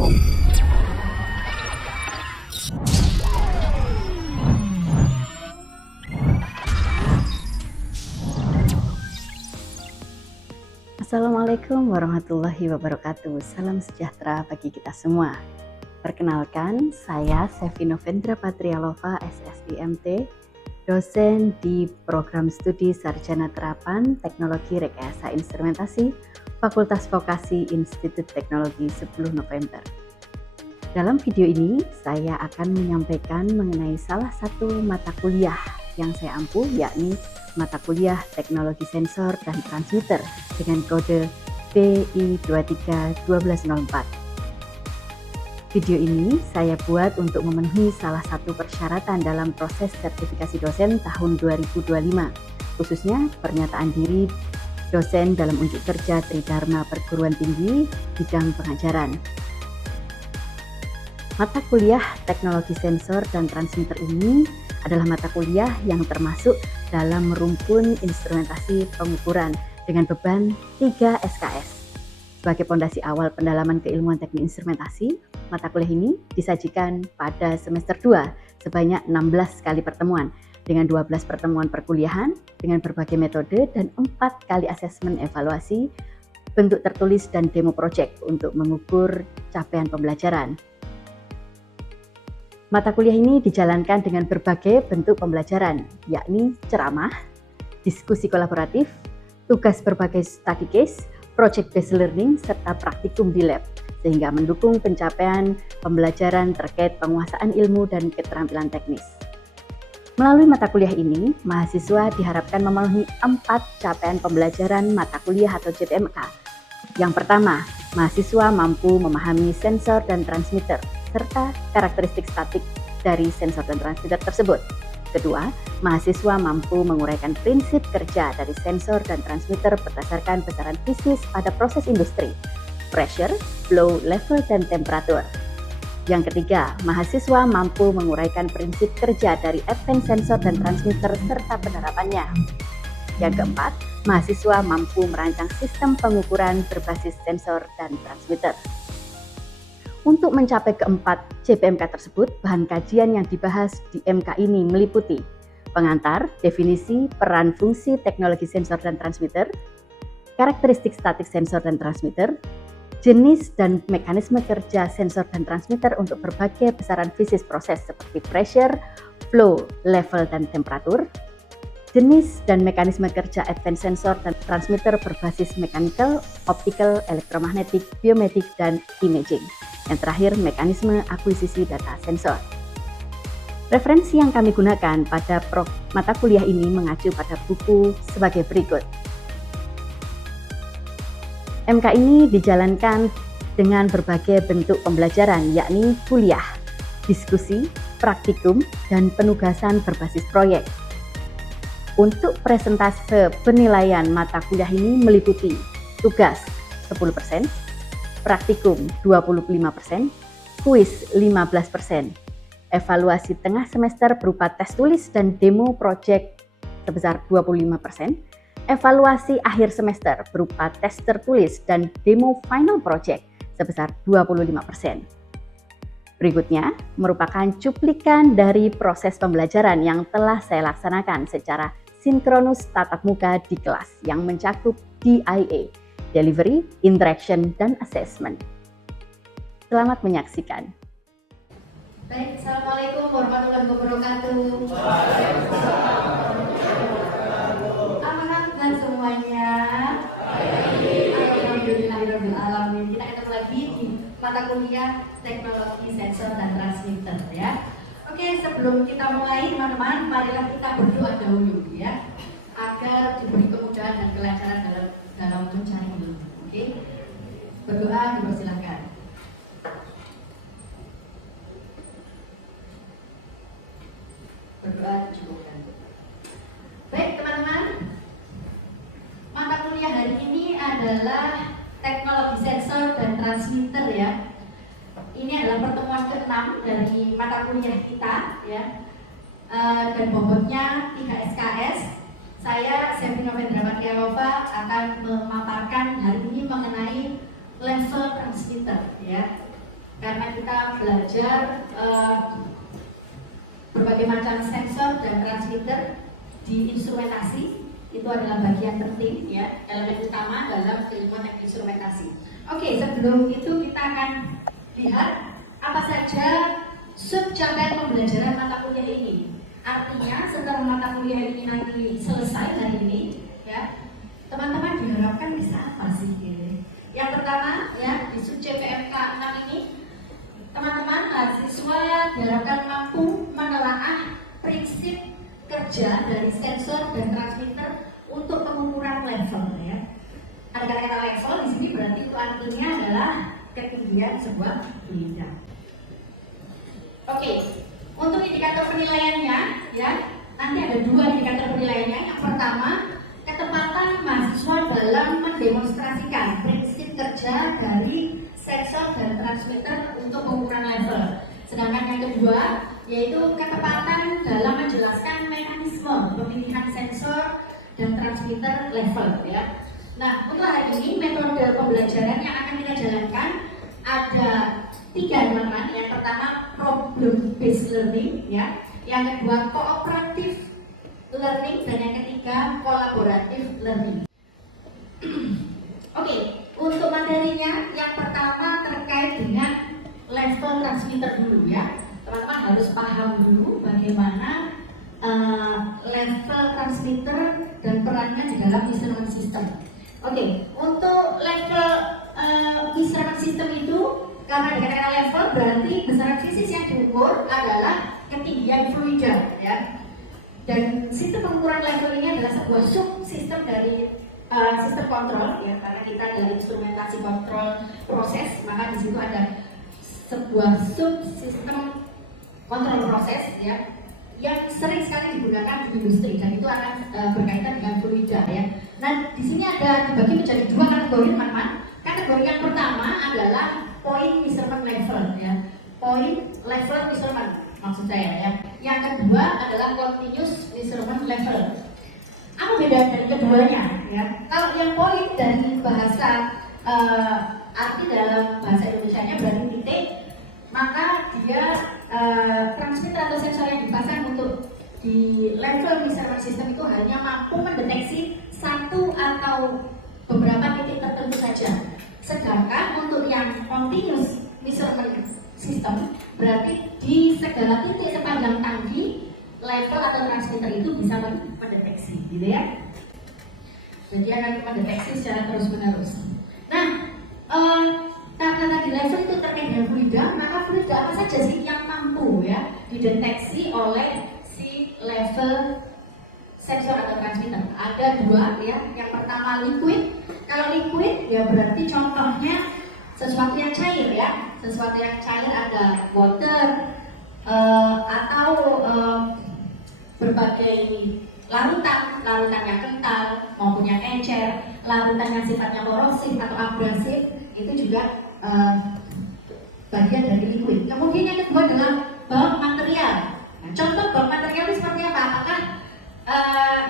Assalamualaikum warahmatullahi wabarakatuh. Salam sejahtera bagi kita semua. Perkenalkan, saya Sevi Novendra Patrialova, SSIMT, dosen di Program Studi Sarjana Terapan Teknologi Rekayasa Instrumentasi, Fakultas Vokasi Institut Teknologi 10 November. Dalam video ini, saya akan menyampaikan mengenai salah satu mata kuliah yang saya ampu, yakni mata kuliah Teknologi Sensor dan Transmitter dengan kode PI231204. Video ini saya buat untuk memenuhi salah satu persyaratan dalam proses sertifikasi dosen tahun 2025, khususnya pernyataan diri dosen dalam unjuk kerja Tridharma Perguruan Tinggi bidang pengajaran. Mata kuliah Teknologi Sensor dan Transmitter ini adalah mata kuliah yang termasuk dalam rumpun instrumentasi pengukuran dengan beban 3 SKS. Sebagai pondasi awal pendalaman keilmuan teknik instrumentasi, mata kuliah ini disajikan pada semester 2 sebanyak 16 kali pertemuan dengan 12 pertemuan perkuliahan dengan berbagai metode dan 4 kali asesmen evaluasi, bentuk tertulis dan demo project untuk mengukur capaian pembelajaran. Mata kuliah ini dijalankan dengan berbagai bentuk pembelajaran, yakni ceramah, diskusi kolaboratif, tugas berbagai study case, project-based learning, serta praktikum di lab, sehingga mendukung pencapaian pembelajaran terkait penguasaan ilmu dan keterampilan teknis. Melalui mata kuliah ini, mahasiswa diharapkan memenuhi 4 capaian pembelajaran mata kuliah atau CPMK. Yang pertama, mahasiswa mampu memahami sensor dan transmitter, serta karakteristik statik dari sensor dan transmitter tersebut. Kedua, mahasiswa mampu menguraikan prinsip kerja dari sensor dan transmitter berdasarkan besaran fisis pada proses industri, pressure, flow, level, dan temperatur. Yang ketiga, mahasiswa mampu menguraikan prinsip kerja dari advanced sensor dan transmitter serta penerapannya. Yang keempat, mahasiswa mampu merancang sistem pengukuran berbasis sensor dan transmitter. Untuk mencapai keempat CPMK tersebut, bahan kajian yang dibahas di MK ini meliputi pengantar, definisi, peran fungsi teknologi sensor dan transmitter, karakteristik statik sensor dan transmitter, jenis dan mekanisme kerja sensor dan transmitter untuk berbagai besaran fisis proses seperti pressure, flow, level, dan temperatur, jenis dan mekanisme kerja advanced sensor dan transmitter berbasis mechanical, optical, elektromagnetik, biometrik, dan imaging. Yang terakhir, mekanisme akuisisi data sensor. Referensi yang kami gunakan pada mata kuliah ini mengacu pada buku sebagai berikut. MK ini dijalankan dengan berbagai bentuk pembelajaran, yakni kuliah, diskusi, praktikum, dan penugasan berbasis proyek. Untuk persentase penilaian mata kuliah ini meliputi tugas 10%, praktikum 25%, kuis 15%, evaluasi tengah semester berupa tes tulis dan demo project sebesar 25%, evaluasi akhir semester berupa tes tertulis dan demo final project sebesar 25%. Berikutnya merupakan cuplikan dari proses pembelajaran yang telah saya laksanakan secara sinkronus tatap muka di kelas yang mencakup DIA, Delivery, Interaction, dan Assessment. Selamat menyaksikan. Baik, Assalamualaikum warahmatullahi wabarakatuh. Apa kabar semuanya? Alhamdulillahirrahmanirrahim. Kita ketemu lagi di mata kuliah Teknologi Sensor dan Transmitter ya. Oke, sebelum kita mulai teman-teman, marilah kita berdoa dahulu ya, agar diberi kemudahan dan kelancaran dalam mencari ilmu. Oke, berdoa dipersilahkan. Berdoa cukupkan. Baik teman-teman, mata kuliah hari ini adalah teknologi sensor dan transmitter ya. Ini adalah pertemuan ke-6 dari mata kuliah kita ya. Dan bobotnya 3 SKS. Saya Sevi Novendra Patrialova akan memaparkan hari ini mengenai level transmitter ya. karena kita belajar berbagai macam sensor dan transmitter di instrumentasi. Itu adalah bagian penting ya, elemen utama dalam keilmuan teknik instrumentasi. Oke, sebelum itu kita akan lihat apa saja subcapaian pembelajaran mata kuliah ini. Artinya setelah mata kuliah ini nanti selesai hari ini ya, teman-teman diharapkan bisa apa sih gitu. Yang pertama ya, di sub CPMK 6 ini teman-teman mahasiswa diharapkan mampu menelaah prinsip kerja dari sensor dan transmitter untuk pengukuran level ya. Ada kata-kata level di sini berarti itu artinya adalah ketinggian sebuah fluida. Oke, untuk indikator penilaiannya ya, nanti ada 2 indikator penilaiannya. Yang pertama, ketepatan mahasiswa dalam mendemonstrasikan prinsip kerja dari sensor dan transmitter untuk pengukuran level. Sedangkan yang kedua, yaitu ketepatan dalam menjelaskan mekanisme pemilihan sensor dan transmitter level ya. Nah, untuk hari ini metode pembelajaran yang akan kita jalankan ada 3 teman-teman. Yang pertama problem based learning ya, yang kedua cooperative learning, dan yang ketiga collaborative learning. Oke, untuk materinya yang pertama terkait dengan level transmitter dulu ya. Teman-teman harus paham dulu bagaimana level transmitter dan perannya di dalam measurement system. Oke, untuk level measurement system itu, karena dikatakan level berarti besaran fisis yang diukur adalah ketinggian fluida ya. Dan sistem pengukuran level ini adalah sebuah subsistem dari sistem kontrol ya, karena kita dari instrumentasi kontrol proses, maka di situ ada sebuah subsistem kontrol proses ya, yang sering sekali digunakan di industri, dan itu akan berkaitan dengan fluida ya. Nah, di sini ada dibagi menjadi 2 kategori teman-teman. Kategori yang pertama adalah point measurement level ya, point level measurement maksud saya ya. Yang kedua adalah continuous measurement level. Apa beda dari keduanya ya? Kalau yang point dari bahasa arti dalam bahasa Indonesianya berarti titik, maka dia transmitter atau sensor yang dipasang untuk di level measurement system itu hanya mampu mendeteksi 1 atau beberapa titik tertentu saja. Sedangkan untuk yang continuous measurement system berarti di segala titik sepanjang tangki level atau transmitter itu bisa mendeteksi, gitu ya. Jadi akan mendeteksi secara terus-menerus. Nah, karena tadi level itu terkait dengan fluida, maka fluida apa saja sih yang mampu ya dideteksi oleh si level sensor atau transmitter? Ada 2 ya. Yang pertama liquid. Kalau liquid ya berarti contohnya sesuatu yang cair ya. Sesuatu yang cair ada water atau berbagai larutan yang kental maupun yang encer, larutan yang sifatnya korosif atau abrasif, itu juga bagian dari liquid. Kemudian yang kedua adalah bulk material. Nah, contoh bulk material itu seperti apa? Apakah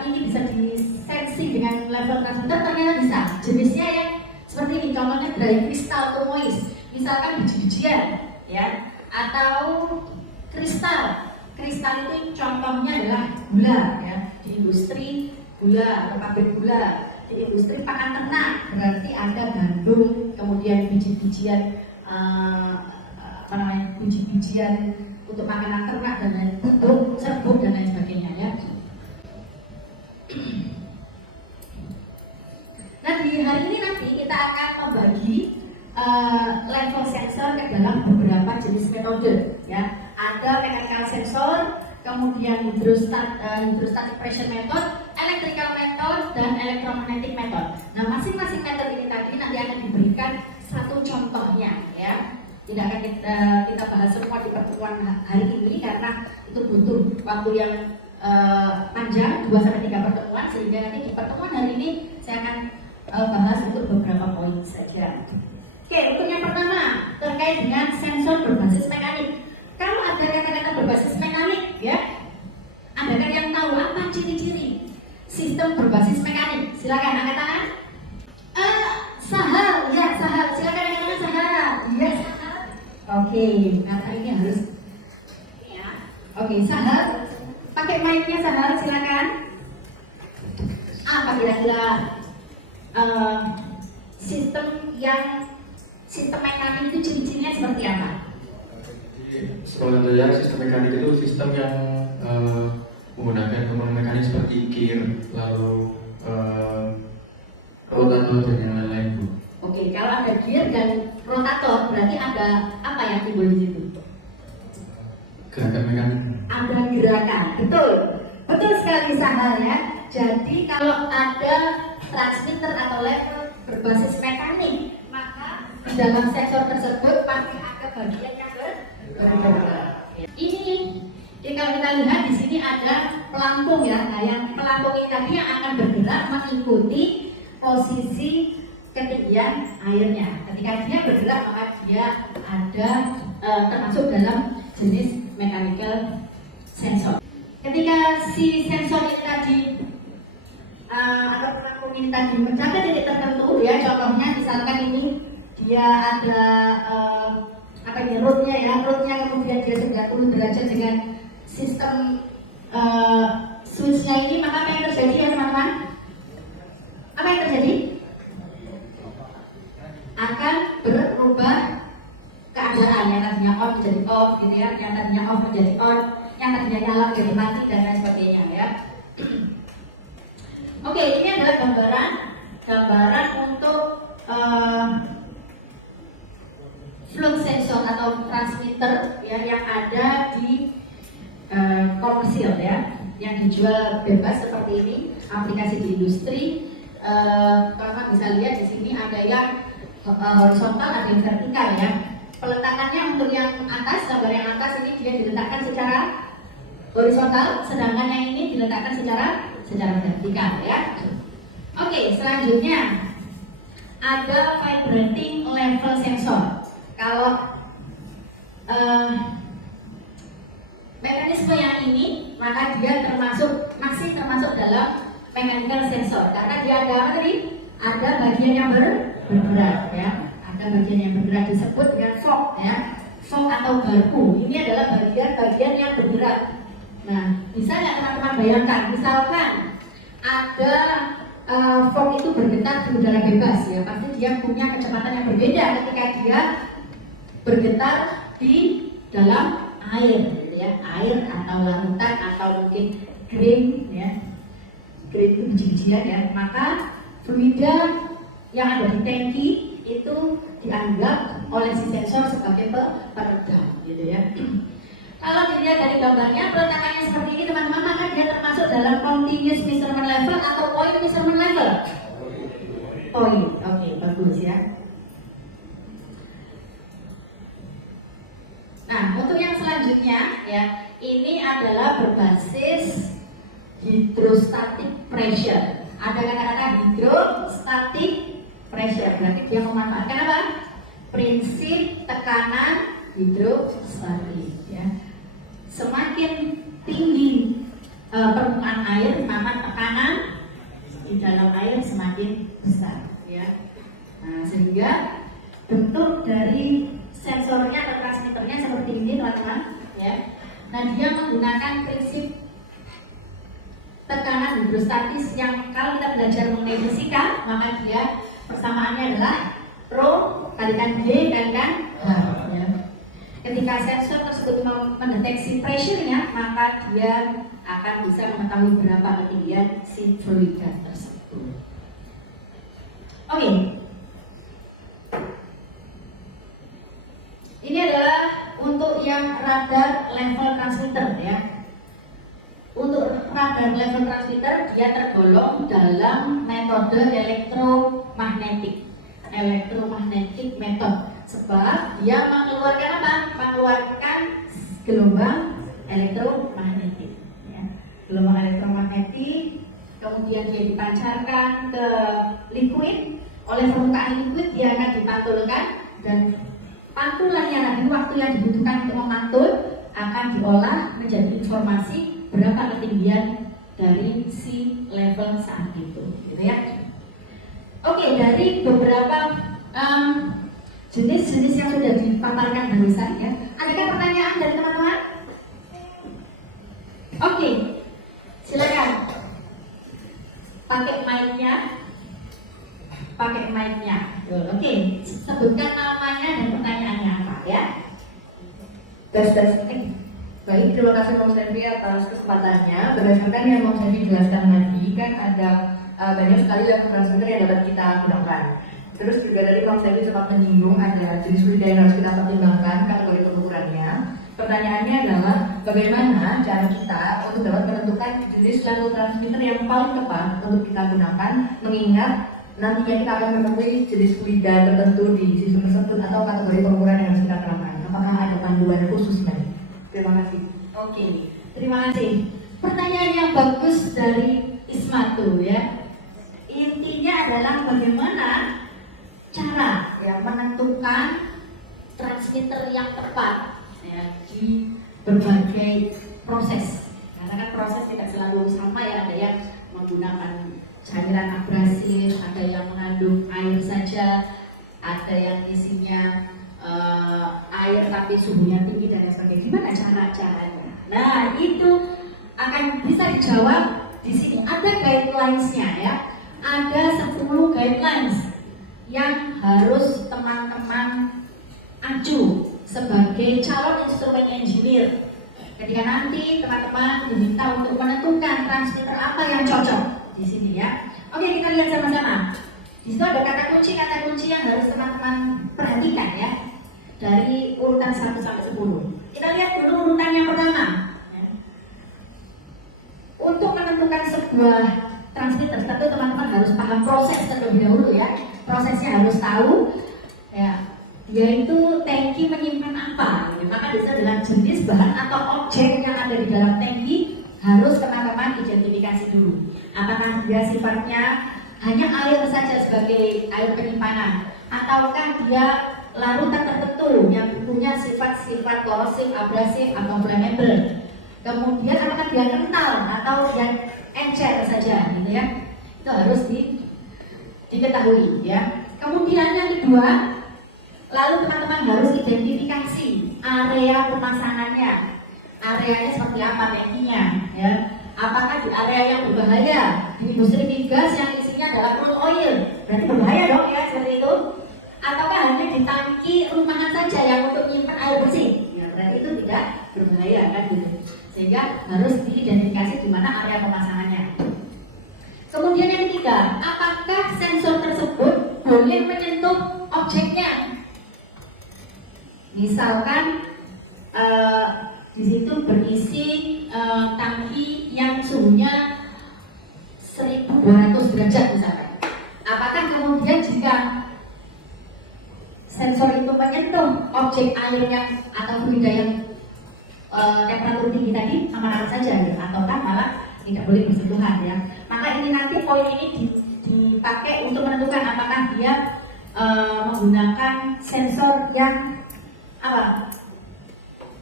ini bisa disensi dengan level transmitter? Ternyata bisa. Jenisnya yang seperti ini, contohnya dry crystal atau moist, misalkan biji-bijian ya, atau kristal. Kristal itu contohnya adalah gula ya, di industri gula atau pabrik gula. Di industri pakan ternak berarti ada gandum, kemudian biji-bijian biji-bijian untuk makanan ternak dan lain bentuk serbuk dan lain sebagainya ya. Nah, di hari ini nanti kita akan membagi level sensor ke dalam beberapa jenis metode ya. Ada mechanical sensor, kemudian hydrostatic pressure method, electrical method, dan electromagnetic method. Nah, masing-masing metode ini tadi nanti akan diberikan 1 contohnya ya. Tidak akan kita bahas semua di pertemuan hari ini karena itu butuh waktu yang panjang, 2-3 pertemuan, sehingga nanti di pertemuan hari ini saya akan bahas untuk beberapa poin saja. Oke, untuk yang pertama terkait dengan sensor berbasis mekanik. Kalau ada kata-kata berbasis mekanik ya, adakah yang tahu apa ciri-ciri sistem berbasis mekanik? Silakan angkat tangan. Sahal, ya Sahal. Silakan angkat tangan Sahal. Yes. Oke. Oke, karena ini harus ya. Oke, Sahal, pakai mic-nya Sahal, silakan. Apa kira-kira sistem mekanik itu ciri-cirinya seperti apa? Sekolah saya sistem mekanik itu sistem yang menggunakan komponen mekanik seperti gear, lalu rotator dan yang lain-lain, Bu. Oke, kalau ada gear dan rotator berarti ada apa yang timbul di situ? Gerakan mekanik. Ada gerakan, betul, betul sekali Sahal ya. Jadi kalau ada transmitter atau lever berbasis mekanik, maka di dalam sensor tersebut pasti ada bagian yang bergerak. Jadi kalau kita lihat di sini ada pelampung ya. Nah, yang pelampung ini tadi yang akan bergerak mengikuti posisi ketinggian airnya. Ketika dia bergerak maka dia ada termasuk dalam jenis mechanical sensor. Ketika si sensor ini tadi atau pelampung ini tadi mencapai titik tertentu ya, contohnya misalkan ini dia ada rootnya kemudian dia 90 derajat dengan sistem switchnya ini, maka apa yang terjadi ya teman-teman? Apa yang terjadi? Akan berubah keadaan, yang tadinya on menjadi off gitu ya, yang tadinya off menjadi on, yang tadinya nyala menjadi mati dan lain sebagainya ya. Oke, ini adalah gambaran untuk flux sensor atau transmitter ya yang ada di komersil ya, yang dijual bebas seperti ini, aplikasi di industri. Teman-teman bisa lihat di sini ada yang horizontal, ada yang vertikal ya. Peletakannya untuk yang atas, gambar yang atas ini dia diletakkan secara horizontal, sedangkan yang ini diletakkan secara vertikal ya. Oke, selanjutnya ada vibrating level sensor. Kalau mekanisme yang ini, maka dia masih termasuk dalam mechanical sensor karena dia ada apa tadi? Ada bagian yang bergerak ya. Ada bagian yang bergerak disebut dengan fork ya. Fork atau garpu. Ini adalah bagian yang bergerak. Nah, bisa nggak teman-teman bayangkan, misalkan ada fork itu bergetar di udara bebas ya, pasti dia punya kecepatan yang berbeda ketika dia bergetar di dalam air gitu ya, air atau larutan atau mungkin grain ya, grain itu biji-bijian ya, maka fluida yang ada di tangki itu dianggap oleh si sensor sebagai peredam gitu ya. Kalau dilihat dari gambarnya, peletakannya seperti ini teman-teman, maka dia termasuk dalam continuous measurement level atau point measurement level. Point, oke, bagus ya. Nah, untuk yang selanjutnya ya, ini adalah berbasis hydrostatic pressure. Ada kata-kata hydrostatic pressure, berarti dia memanfaatkan apa? Prinsip tekanan hidrostatik ya. Semakin tinggi permukaan air, maka tekanan di dalam air semakin besar ya. Nah, sehingga bentuk dari sensornya atau transmitternya seperti ini teman-teman ya. Nah, dia menggunakan prinsip tekanan hidrostatis yang kalau kita belajar mengenai fisika, maka dia persamaannya adalah Rho kalikan G kalikan H ya. Ketika sensor tersebut mendeteksi pressure-nya, maka dia akan bisa mengetahui berapa ketinggian si fluida tersebut. Oke. Ini adalah untuk yang radar level transmitter ya. Untuk radar level transmitter dia tergolong dalam metode elektromagnetik method, sebab dia mengeluarkan apa? Mengeluarkan gelombang elektromagnetik ya. Gelombang elektromagnetik kemudian dia dipancarkan ke liquid, oleh permukaan liquid dia akan dipantulkan, dan pantulannya nanti waktu yang dibutuhkan untuk memantul akan diolah menjadi informasi berapa ketinggian dari si level saat itu gitu ya. Oke, dari beberapa jenis-jenis yang sudah dipaparkan barusan ya. Adakah pertanyaan dari teman-teman? Oke, silakan. Pakai mic-nya. Oke, sebutkan namanya dan pertanyaannya apa ya. Tes. Baik, terima kasih Bang Selvi atas kesempatannya. Berdasarkan yang Bang Selvi jelaskan tadi, kan ada banyak sekali level transmitter yang dapat kita gunakan. Terus juga dari Bang Selvi sempat menyinggung ada jenis budidaya yang harus kita pertimbangkan kategori pengukurannya. Pertanyaannya adalah bagaimana cara kita untuk dapat menentukan jenis level transmitter yang paling tepat untuk kita gunakan, mengingat nantinya kita akan menemui jenis budidaya tertentu di sistem tersebut atau kategori pengukuran yang harus kita terapkan. Apakah ada panduan khusus tadi? Terima kasih. Oke, terima kasih. Pertanyaan yang bagus dari Ismatu ya. Intinya adalah bagaimana cara ya menentukan transmitter yang tepat ya, di berbagai proses. Karena kan proses tidak selalu sama ya, ada yang menggunakan cairan abrasif, ada yang mengandung air saja, ada yang isinya air tapi suhunya tinggi dan lain sebagainya. Gimana caranya? Nah, itu akan bisa dijawab di sini. Ada guidelines-nya ya. Ada 10 guidelines yang harus teman-teman acu sebagai calon instrumen engineer. Ketika nanti teman-teman diminta untuk menentukan transmitter apa yang cocok di sini ya. Oke, kita lihat sama-sama. Di situ ada kata kunci yang harus teman-teman perhatikan ya. Dari urutan 1 sampai 10. Kita lihat dulu urutan yang pertama. Untuk menentukan sebuah transmitter, tentu teman-teman harus paham proses terlebih dahulu ya. Prosesnya harus tahu ya, yaitu tangki menyimpan apa. Maka bisa dengan jenis bahan atau objek yang ada di dalam tangki harus teman-teman identifikasi dulu. Apakah dia sifatnya hanya air saja sebagai air penyimpanan, ataukah dia larutan tertentu yang punya sifat-sifat korosif, abrasif, atau flammable. Kemudian apakah dia kental atau dia encer saja, gitu ya? Itu harus diketahui, ya. Kemudian yang kedua, lalu teman-teman harus identifikasi area pemasangannya. Areanya seperti apa tangkinya, ya? Apakah di area yang berbahaya, di industri migas yang isinya adalah crude oil, berarti berbahaya dong ya, seperti itu. Ataukah hanya di tangki rumahan saja yang untuk menyimpan air bersih, ya, berarti itu tidak berbahaya kan gitu. Sehingga harus diidentifikasi di mana area pemasangannya. Kemudian yang ketiga, apakah sensor tersebut boleh menyentuh objeknya? Misalkan di situ berisi tangki yang suhunya 1200 derajat misalkan. Apakah kemudian jika sensor itu menyentuh objek airnya atau fluida yang temperatur tinggi tadi aman-aman saja ya, ataukah malah tidak boleh bersentuhan ya. Maka ini nanti poin ini dipakai untuk menentukan apakah dia menggunakan sensor yang apa,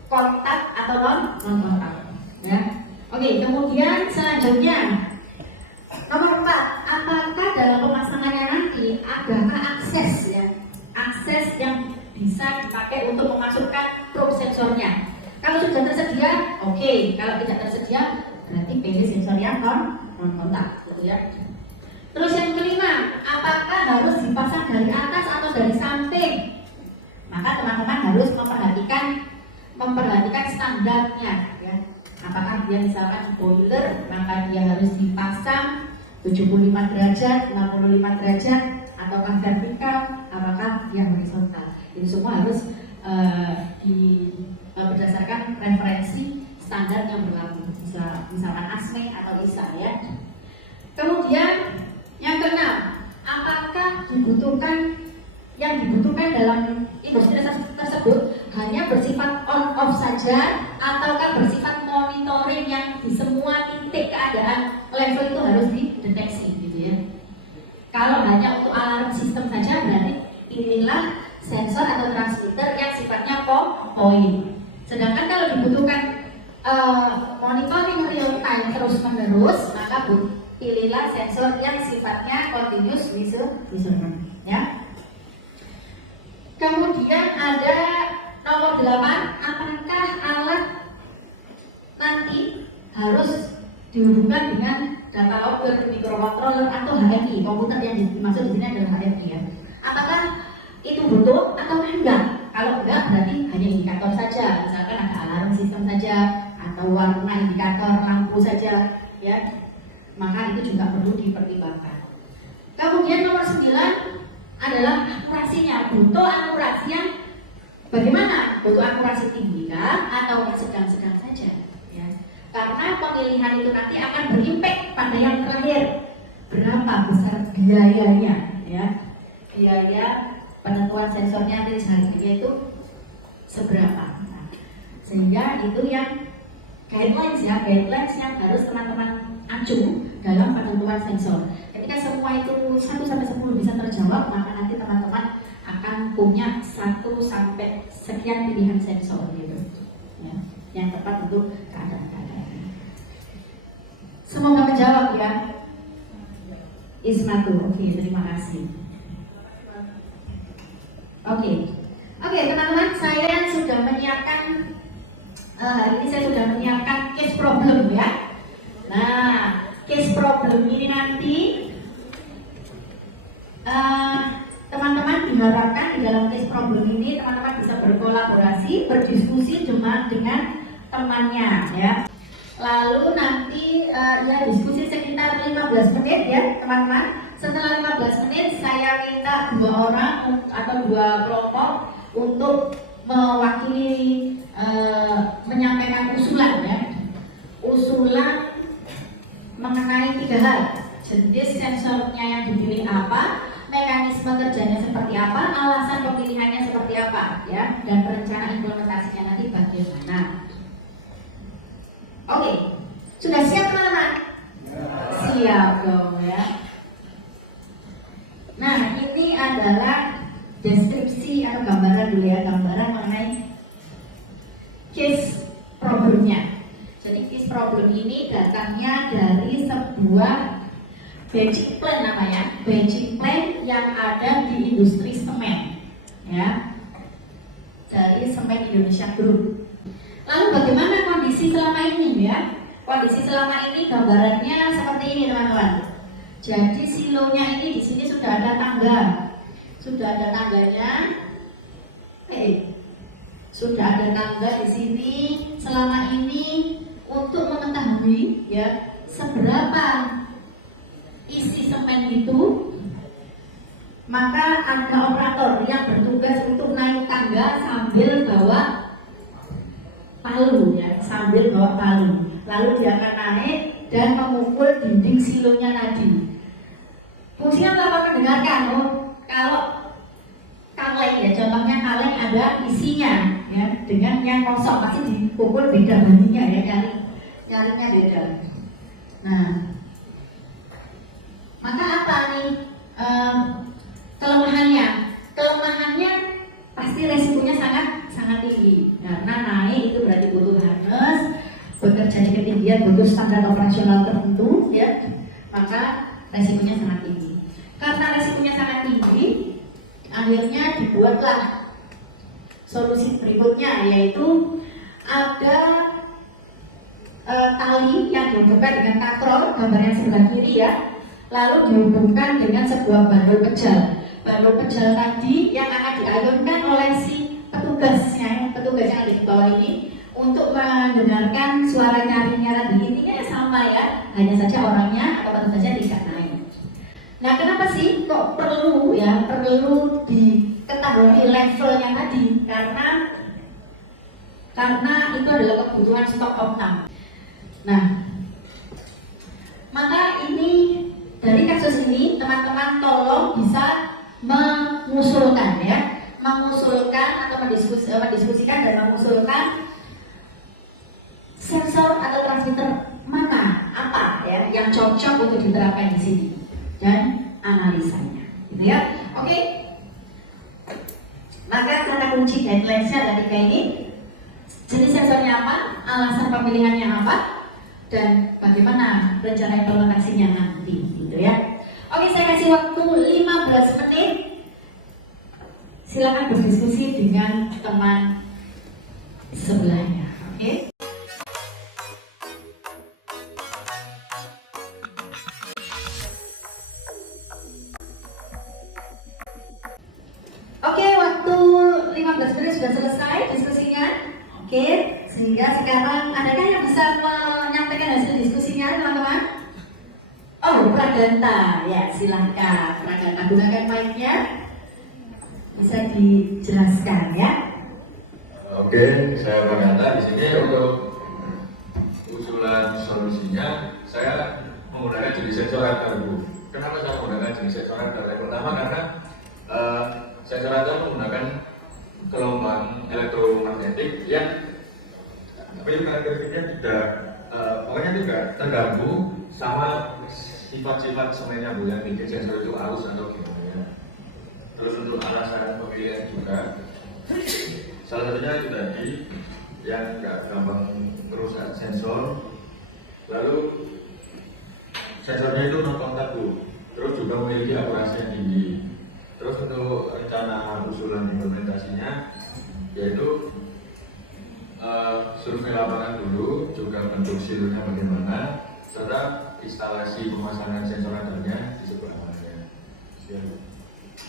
kontak atau non kontak ya. Oke, kemudian selanjutnya nomor 4, apakah dalam pemasangannya nanti adakah akses ya, akses yang bisa dipakai untuk memasukkan probe sensornya. Kalau sudah tersedia, oke. Kalau tidak tersedia, berarti pilih sensor yang non kontak, gitu ya. Terus yang kelima, apakah harus dipasang dari atas atau dari samping? Maka teman-teman harus memperhatikan standarnya, ya. Apakah dia misalkan boiler, maka dia harus dipasang 75 derajat, 65 derajat, ataukah vertikal, apakah dia horizontal. Ini semua harus berdasarkan referensi standar yang berlaku, misalkan ASME atau ISA ya. Kemudian yang keenam, apakah yang dibutuhkan dalam industri tersebut hanya bersifat on off saja, ataukah bersifat monitoring yang di semua titik keadaan level itu harus dideteksi gitu ya. Kalau hanya untuk alarm sistem saja, berarti inilah sensor atau transmitter yang sifatnya point. Sedangkan kalau dibutuhkan monitoring real time terus menerus, maka pilihlah sensor yang sifatnya continuous measurement ya. Kemudian ada nomor 8, apakah alat nanti harus dihubungkan dengan data logger, microcontroller atau HMI, komputer yang dimaksud di sini adalah HMI ya. Apakah itu butuh atau enggak? Kalau enggak berarti hanya indikator saja, misalkan ada alarm sistem saja atau warna indikator lampu saja ya. Maka itu juga perlu dipertimbangkan. Kemudian nomor 9 adalah akurasinya. Butuh akurasi yang bagaimana? Butuh akurasi tinggi kah atau yang sedang-sedang saja ya. Karena pemilihan itu nanti akan berimpact pada yang terakhir. Berapa besar biayanya ya. Biaya penentuan sensornya nanti seharusnya itu seberapa. Nah, sehingga itu yang guidelines ya, guidelines yang harus teman-teman acu dalam penentuan sensor. Ketika semua itu 1 sampai 10 bisa terjawab, maka nanti teman-teman akan punya 1 sampai sekian pilihan sensor gitu ya, yang tepat untuk keadaan-keadaan. Semoga menjawab ya. Ismatu, oke, terima kasih. Oke, teman-teman, saya sudah menyiapkan hari ini saya sudah menyiapkan case problem ya. Nah, case problem ini nanti teman-teman diharapkan di dalam case problem ini teman-teman bisa berkolaborasi, berdiskusi dengan temannya ya. Lalu nanti ya diskusi sekitar 15 menit ya teman-teman. Setelah 15 menit saya minta 2 orang atau 2 kelompok untuk mewakili menyampaikan usulan ya. Usulan mengenai 3 hal. Jenis sensornya yang dipilih apa, mekanisme kerjanya seperti apa, alasan pemilihannya seperti apa ya, dan rencana implementasinya nanti bagaimana. Oke, sudah siap teman-teman? Siap dong ya. Nah, ini adalah deskripsi atau gambaran dulu ya, gambaran mengenai case problemnya. Jadi case problem ini datangnya dari sebuah basic plan namanya, basic plan yang ada di industri semen ya, dari Semen Indonesia Group. Lalu bagaimana kondisi selama ini ya? Kondisi selama ini gambarannya seperti ini teman-teman. Jadi silonya ini di sini sudah ada tangga, sudah ada tangganya. Sudah ada tangga di sini. Selama ini untuk mengetahui ya seberapa isi semen itu, maka ada operator yang bertugas untuk naik tangga sambil bawa palu ya, sambil bawa palu. Lalu dia akan naik dan memukul dinding silonya tadi. Fungsinya apa? Mendengarkan. Kalau kaleng ya, contohnya kaleng ada isinya ya, dengan yang kosong pasti dipukul beda bunyinya ya, nyarinya beda. Nah, maka apa nih kelemahannya? Kelemahannya pasti resikonya sangat tinggi karena naik itu berarti butuh harness, bekerja di ketinggian butuh standar operasional tertentu ya, maka resikonya sangat tinggi. Karena resikonya sangat tinggi, akhirnya dibuatlah solusi berikutnya, yaitu ada tali yang dihubungkan dengan katrol, gambar yang sebelah kiri ya, lalu dihubungkan dengan sebuah bandul pejal. Bandul pejal tadi yang akan diayunkan oleh si petugasnya, petugas yang ada di bawah ini untuk mendengarkan suara nyaring-nyaring tadi. Intinya sama ya, hanya saja orangnya atau petugasnya tidak naik. Nah, kenapa sih kok perlu diketahui levelnya tadi? Karena itu adalah kebutuhan stok opnam. Nah, maka ini dari kasus ini teman-teman tolong bisa mengusulkan ya, atau mendiskusikan dan mengusulkan sensor atau transmitter mana, apa ya yang cocok untuk diterapkan di sini dan analisanya, gitu ya. Oke. Maka kata kunci guidelines-nya ada 3 ini. Jenis sensornya apa, alasan pemilihannya apa, dan bagaimana rencana implementasinya nanti, gitu ya. Oke, saya kasih waktu 15 menit. silakan berdiskusi dengan teman sebelahnya. Oke? Oke, waktu 15 menit sudah selesai diskusinya. Oke, sehingga sekarang adakah yang bisa menyampaikan hasil diskusinya, teman-teman? Oh, Praganta, ya silahkan. Praganta, gunakan mic-nya. Bisa dijelaskan ya. Oke, saya Praganta. Di sini untuk usulan solusinya, saya menggunakan jenis sensor radar, Bu. Kenapa saya menggunakan jenis sensor radar? Yang pertama karena sensor radar menggunakan gelombang elektromagnetik yang karakteristiknya tidak terganggu sama sifat-sifat semuanya, Bu, yang bikin sensor itu halus atau gimana ya. Terus untuk alasan pemilihan juga, salah satunya itu tadi yang nggak gampang merusak sensor. Lalu sensornya itu non kontak, Bu. Terus juga memiliki akurasi yang tinggi. Terus untuk rencana usulan implementasinya yaitu survei lapangan dulu, juga bentuk silonya bagaimana, serta instalasi pemasangan sensor radarnya di sebelah mananya.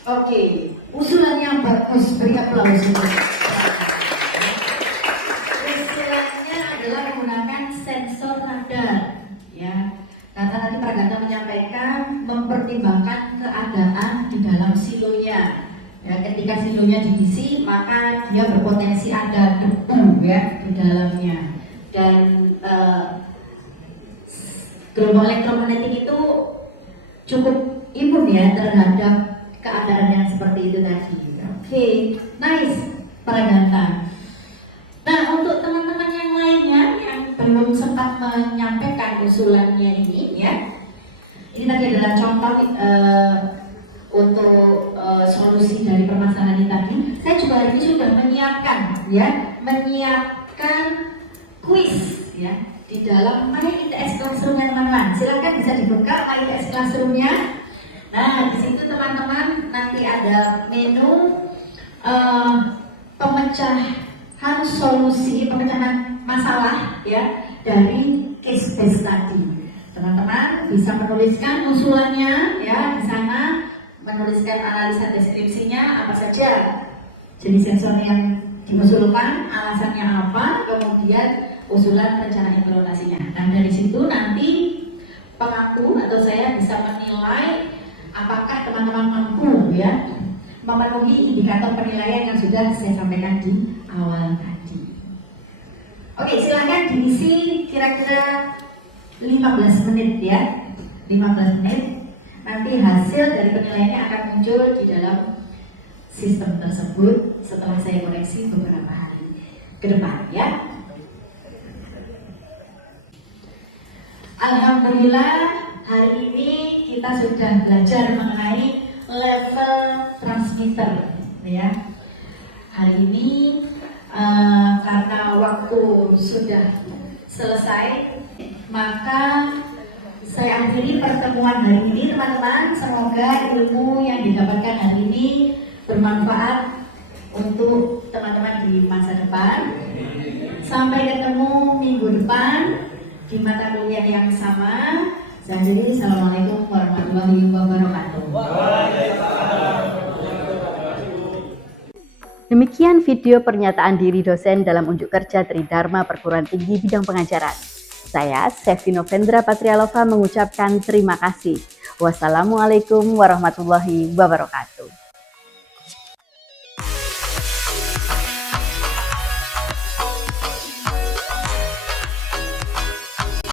Oke, usulannya bagus, beri aplaus. Usulannya adalah menggunakan sensor radar, ya. Karena tadi Praganta menyampaikan mempertimbangkan keadaan di dalam silonya. Ya, ketika silonya diisi, maka dia berpotensi ada debu ya di dalamnya. Dan gelombang elektromagnetik itu cukup imun ya terhadap keadaan yang seperti itu tadi. Oke, nice, Praganta. Nah, untuk teman-teman yang lainnya yang belum sempat menyampaikan usulannya ini ya, ini tadi adalah contoh untuk solusi dari permasalahan ini tadi. Saya juga hari ini sudah menyiapkan kuis ya di dalam ITS Classroom-nya teman-teman. Silakan bisa dibuka ITS Classroom-nya. Nah, di situ teman-teman nanti ada menu pemecahan masalah ya dari case base tadi. Teman-teman bisa menuliskan usulannya ya di sana, menuliskan analisa deskripsinya apa saja jenis sensor yang diusulkan, alasannya apa, kemudian usulan rencana implementasinya. Dan dari situ nanti pengaku atau saya bisa menilai apakah teman-teman mampu ya memenuhi indikator penilaian yang sudah saya sampaikan di awal tadi. Oke, silakan diisi kira-kira 15 menit ya. 15 menit. Nanti hasil dari penilaiannya akan muncul di dalam sistem tersebut setelah saya koreksi beberapa hari ke depan ya. Alhamdulillah hari ini kita sudah belajar mengenai level transmitter ya. Hari ini karena waktu sudah selesai, maka saya akhiri pertemuan hari ini teman-teman. Semoga ilmu yang didapatkan hari ini bermanfaat untuk teman-teman di masa depan. Sampai ketemu minggu depan di mata kuliah yang sama. Jadi, assalamualaikum warahmatullahi wabarakatuh. Demikian video pernyataan diri dosen dalam unjuk kerja Tridharma Perguruan Tinggi Bidang Pengajaran. Saya, Sevino Vendra Patrialova mengucapkan terima kasih. Wassalamualaikum warahmatullahi wabarakatuh.